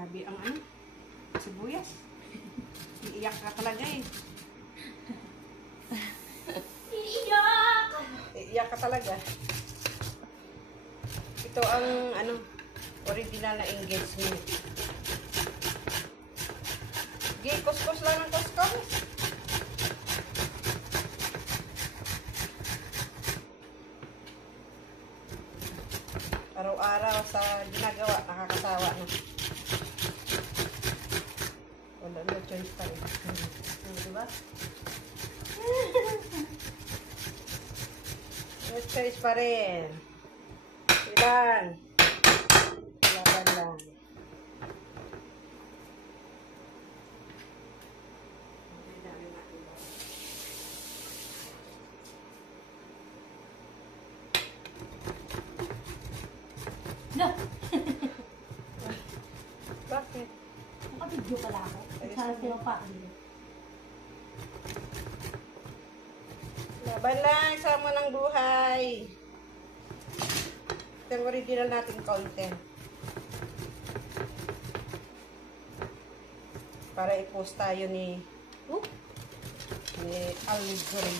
Sabi ang ano, sibuyas. Iiyak ka talaga eh. Iiyak! Iiyak ka talaga. Ito ang ano, original na engagement. Sige, kuskus lang ng kuskus. Araw-araw sa ginagawa, nakakasawa na. Wala na choice pa rin. Diba? No choice pa rin. Ilan? Laban lang. No! Bakit? Nakabidyo pala ako. Saan sila pa? Laban lang, sama ng buhay. Ito ang original nating content. Para i-post tayo ni Algorithm.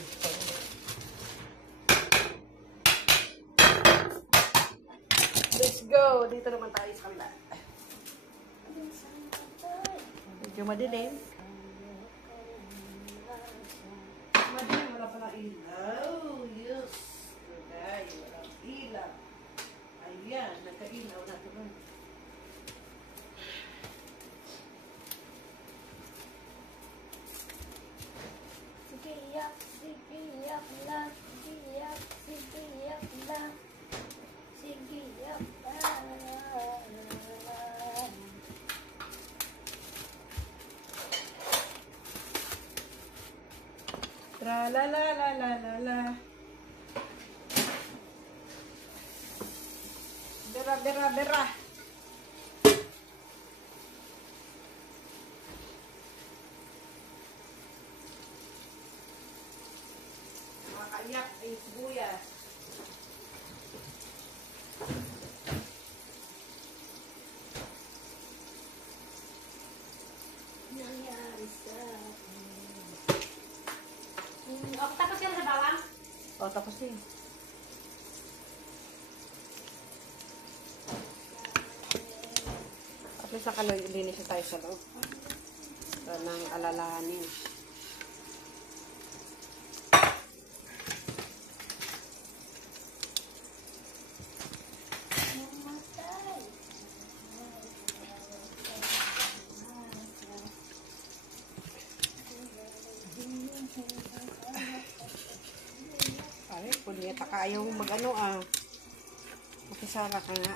Let's go! Dito naman tayo sa kanila. Medyo madilim. Madilim, wala pala ilaw. Yes! Tuday, walang ilaw. Ayan, nagka-ilaw na ito. Sigiyak, sigiyak lang. Sigiyak, sigiyak lang. Sigiyak lang. Tra la la la la la la. Bera bera bera. Makaiyak ay sibuyas. Nangyari sa akin. Okay, tapos yan sa bawang? O, tapos din. At least nakalinis na tayo sa loob. Ito nang alalahanin. Mamatay. Ay, punyeta ka. Ayaw mo mag-ano makisara ka nga.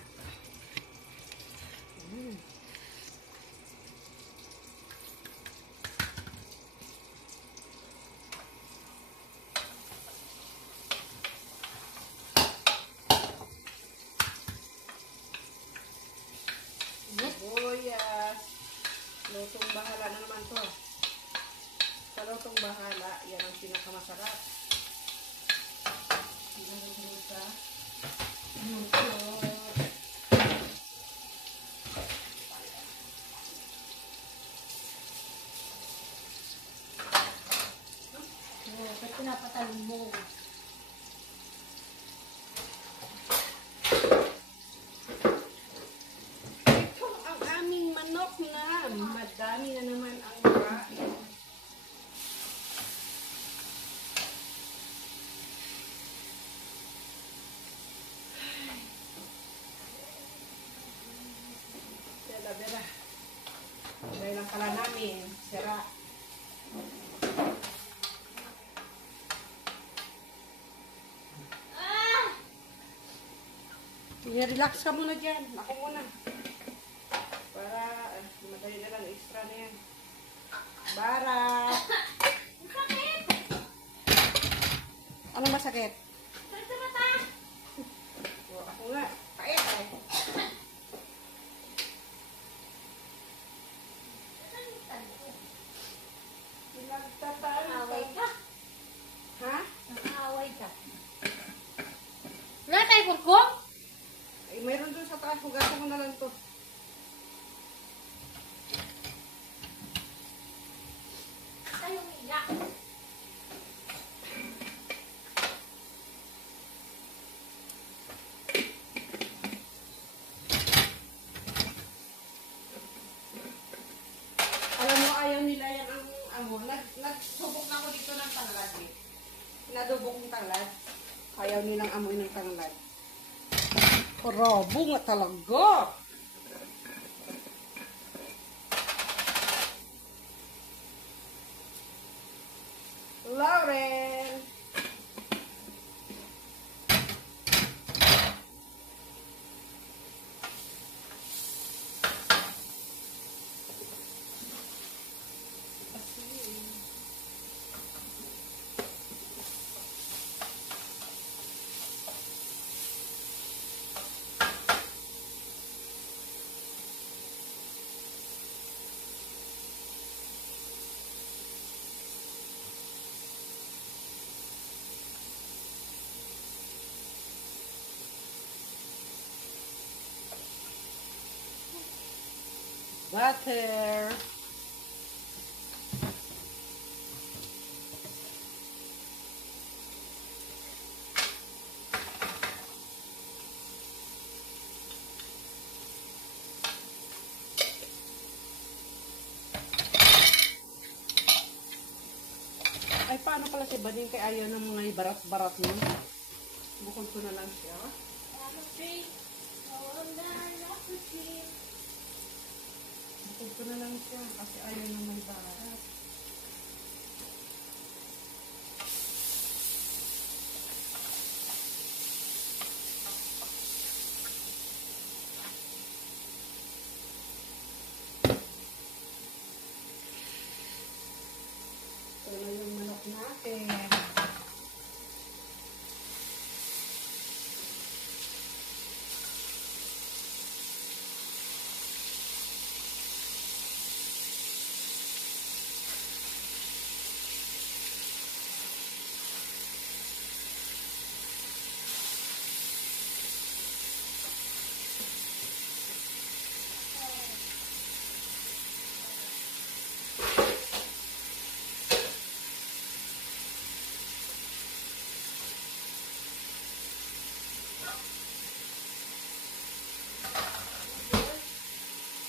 Sibuyas. Lutong bahala na naman to. Sa lutong bahala, yan ang pinakamasarap. Sa Ba't pinapatalon mo? ito ang aming manok na madami na naman ang kain. Bera. Dahil lang pala namin, sira. Relax ka muna dyan. Ako muna. Para, madali na lang extra na yan. Bara! Sakit! Ano masakit? Sakit sa mata! Ako nga. Kait eh. Nakaway ka. Ha? Nakaway ka. Wala tayo kurkum? Ay, mayroon dun sa taas. Hugasan ko na lang to. Nagsubok na ako dito ng tanglad eh. Pinadubok ng tanglad. Ayaw nilang amoy ng tanglad. Parabo nga talaga. Lauren! Butter. Ay, paano pala si Bading kay ayaw ng mga barat-barat mo? Bukod ko na lang siya. Bukod ko na lang siya kasi ayaw ng may barat. Ito na yung manok natin.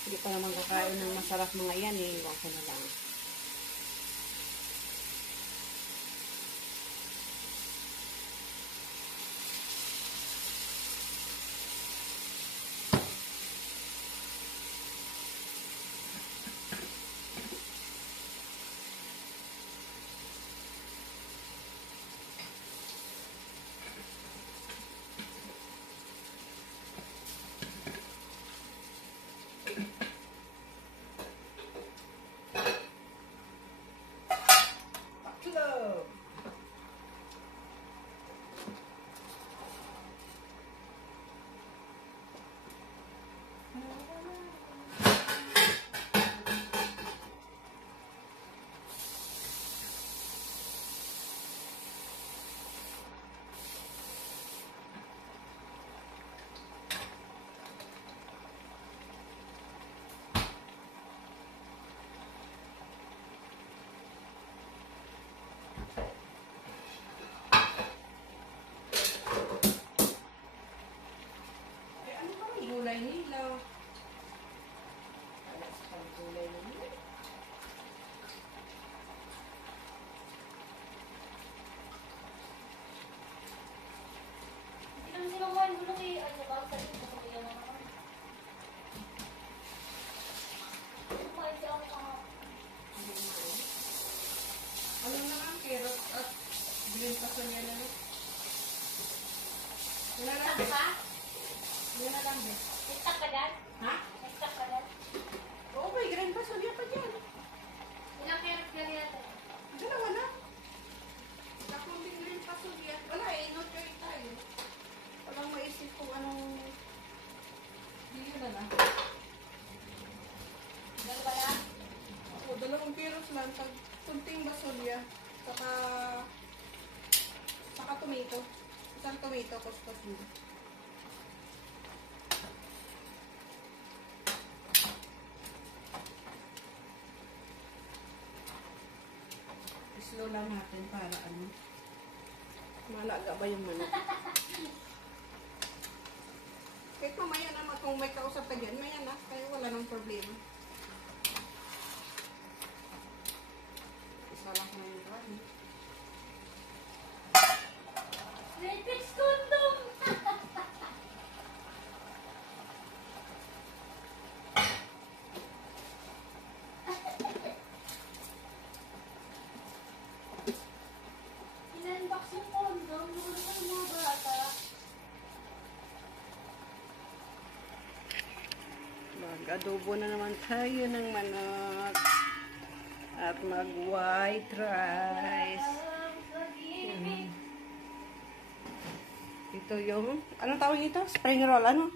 Hindi pa naman kakain ng masarap mga yan eh. Iwan ko na lang. Gulay nila. Alas pang gulay nila. Hindi naman sila kumain mo lang eh. Ano ba? Sa dito ko kaya naman. Kumain siya ako kahapon. Ano naman, carrot at green paso niya na lang. Wala lang. Stock pa? Wala lang din. May stock ka dyan? Ha? May stock ka dyan? Oo, may green paso niya pa dyan. Ilang carrot ka rin natin? Dalawa na. Tatlong din green paso niya. Wala eh, no choice tayo. Walang maisip kung anong... Hindi na lang. Dalawa lang? Oo, dalawang carrots lang. Pag kunting basolya. Saka tomato. Isang tomato, kuskus din. Slow lang natin para ano. Malaga ba yung manok? Kahit mamaya naman kung may kausap ka dyan, maya na. Kaya wala nang problema. Mag-adobo na naman tayo ng manok. At mag-white rice. Ito yung, anong tawag ito? Spring roll, ano?